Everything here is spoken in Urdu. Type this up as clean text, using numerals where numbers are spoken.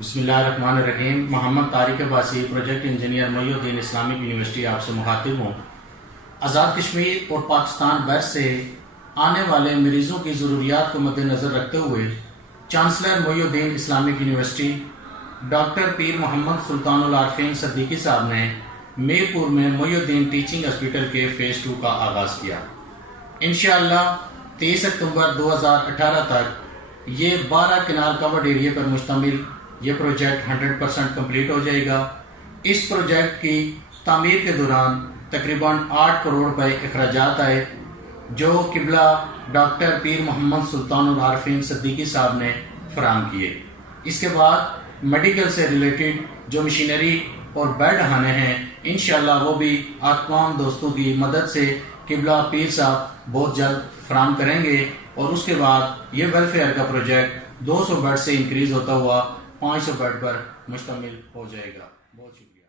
بسم اللہ الرحمن الرحیم۔ محمد طارق عباسی، پروجیکٹ انجینئر محی الدین اسلامک یونیورسٹی آپ سے مخاطب ہوں۔ آزاد کشمیر اور پاکستان بھر سے آنے والے مریضوں کی ضروریات کو مد نظر رکھتے ہوئے چانسلر محی الدین اسلامک یونیورسٹی ڈاکٹر پیر محمد سلطان العارفین صدیقی صاحب نے میر پور میں محی الدین ٹیچنگ ہاسپٹل کے فیز 2 کا آغاز کیا۔ انشاءاللہ 23 اکتوبر 2018 تک یہ 12 کنال کورڈ ایریا پر مشتمل یہ پروجیکٹ 100% کمپلیٹ ہو جائے گا۔ اس پروجیکٹ کی تعمیر کے دوران تقریباً 8 کروڑ روپے اخراجات آئے، جو قبلہ ڈاکٹر پیر محمد سلطان العارفین صدیقی صاحب نے فراہم کیے۔ اس کے بعد میڈیکل سے ریلیٹڈ جو مشینری اور بیڈ آنے ہیں، انشاءاللہ وہ بھی آپ تمام دوستوں کی مدد سے قبلہ پیر صاحب بہت جلد فراہم کریں گے، اور اس کے بعد یہ ویلفیئر کا پروجیکٹ 200 بیڈ سے انکریز ہوتا ہوا 500 بیڈ پر مشتمل ہو جائے گا۔ بہت شکریہ۔